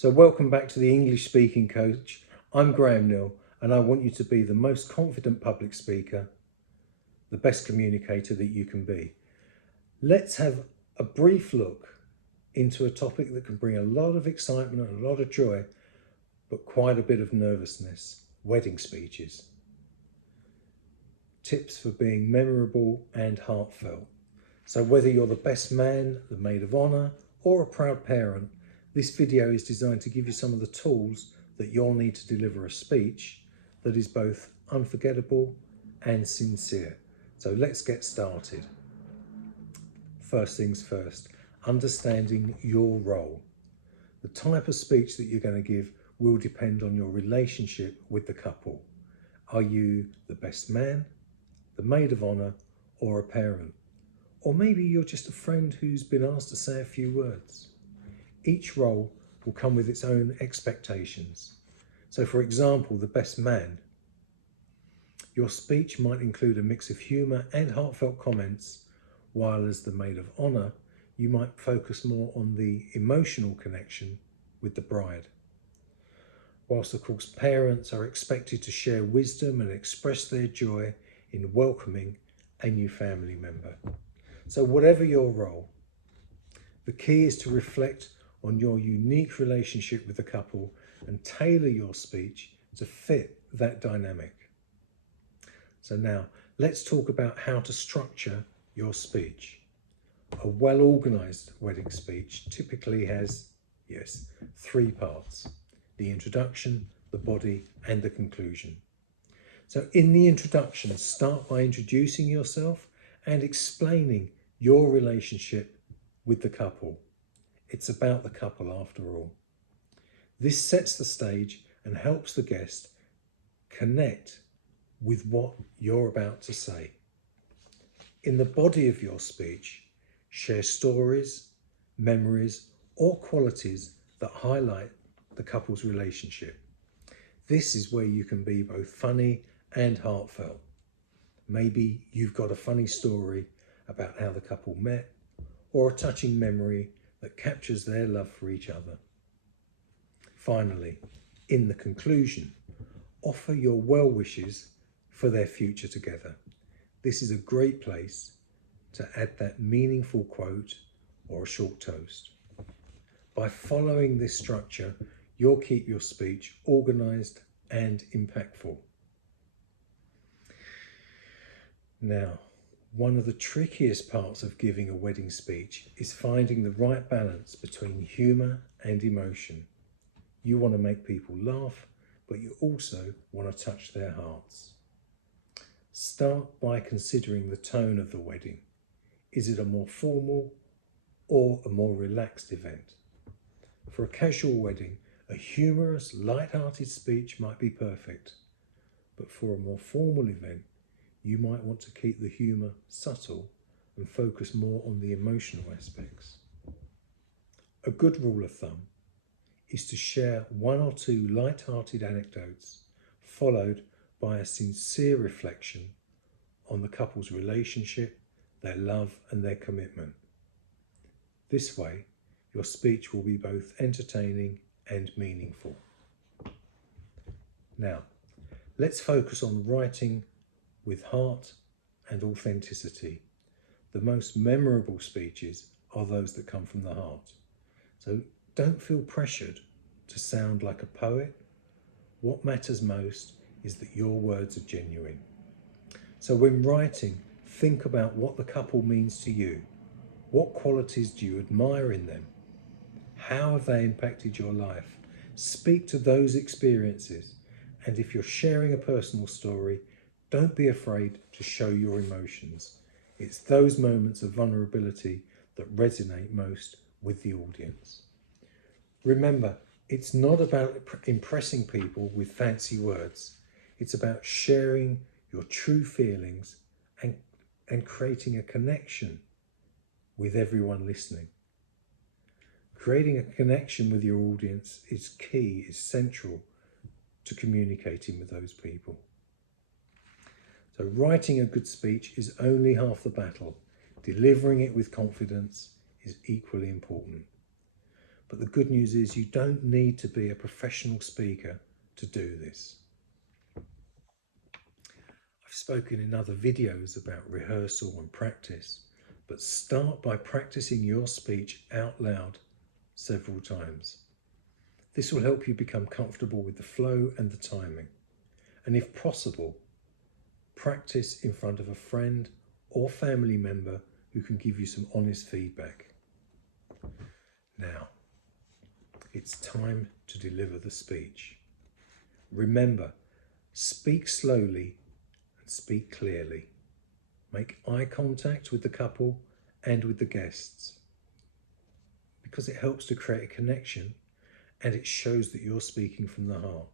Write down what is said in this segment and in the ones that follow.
So welcome back to the English Speaking Coach. I'm Graham Neale and I want you to be the most confident public speaker, the best communicator that you can be. Let's have a brief look into a topic that can bring a lot of excitement and a lot of joy, but quite a bit of nervousness: wedding speeches. Tips for being memorable and heartfelt. So whether you're the best man, the maid of honour, or a proud parent, this video is designed to give you some of the tools that you'll need to deliver a speech that is both unforgettable and sincere. So let's get started. First things first, understanding your role. The type of speech that you're going to give will depend on your relationship with the couple. Are you the best man, the maid of honour, or a parent? Or maybe you're just a friend who's been asked to say a few words. Each role will come with its own expectations. So for example, the best man. Your speech might include a mix of humour and heartfelt comments, while as the maid of honour, you might focus more on the emotional connection with the bride. Whilst of course parents are expected to share wisdom and express their joy in welcoming a new family member. So whatever your role, the key is to reflect on your unique relationship with the couple and tailor your speech to fit that dynamic. So now let's talk about how to structure your speech. A well-organised wedding speech typically has, three parts: the introduction, the body, and the conclusion. So in the introduction, start by introducing yourself and explaining your relationship with the couple. It's about the couple after all. This sets the stage and helps the guest connect with what you're about to say. In the body of your speech, share stories, memories, or qualities that highlight the couple's relationship. This is where you can be both funny and heartfelt. Maybe you've got a funny story about how the couple met, or a touching memory that captures their love for each other. Finally, in the conclusion, offer your well wishes for their future together. This is a great place to add that meaningful quote or a short toast. By following this structure, you'll keep your speech organised and impactful. Now, one of the trickiest parts of giving a wedding speech is finding the right balance between humour and emotion. You want to make people laugh, but you also want to touch their hearts. Start by considering the tone of the wedding. Is it a more formal or a more relaxed event? For a casual wedding, a humorous, light-hearted speech might be perfect, but for a more formal event, you might want to keep the humour subtle and focus more on the emotional aspects. A good rule of thumb is to share one or two light-hearted anecdotes followed by a sincere reflection on the couple's relationship, their love and their commitment. This way, your speech will be both entertaining and meaningful. Now, let's focus on writing with heart and authenticity. The most memorable speeches are those that come from the heart. So don't feel pressured to sound like a poet. What matters most is that your words are genuine. So when writing, think about what the couple means to you. What qualities do you admire in them? How have they impacted your life? Speak to those experiences. And if you're sharing a personal story, don't be afraid to show your emotions. It's those moments of vulnerability that resonate most with the audience. Remember, it's not about impressing people with fancy words. It's about sharing your true feelings and creating a connection with everyone listening. Creating a connection with your audience is key, is central to communicating with those people. So writing a good speech is only half the battle. Delivering it with confidence is equally important. But the good news is you don't need to be a professional speaker to do this. I've spoken in other videos about rehearsal and practice, but start by practicing your speech out loud several times. This will help you become comfortable with the flow and the timing. And if possible, practice in front of a friend or family member who can give you some honest feedback. Now, it's time to deliver the speech. Remember, speak slowly and speak clearly. Make eye contact with the couple and with the guests, because it helps to create a connection and it shows that you're speaking from the heart.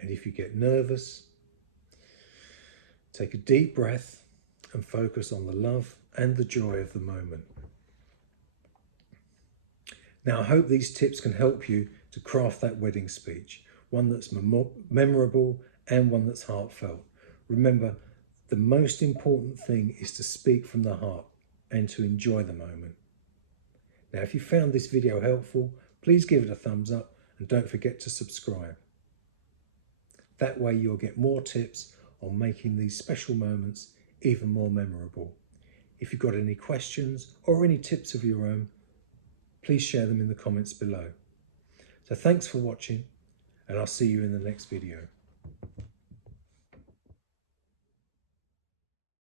And if you get nervous, take a deep breath and focus on the love and the joy of the moment. Now, I hope these tips can help you to craft that wedding speech, one that's memorable and one that's heartfelt. Remember, the most important thing is to speak from the heart and to enjoy the moment. Now, if you found this video helpful, please give it a thumbs up and don't forget to subscribe. That way you'll get more tips on making these special moments even more memorable. If you've got any questions or any tips of your own, please share them in the comments below. So thanks for watching, and I'll see you in the next video.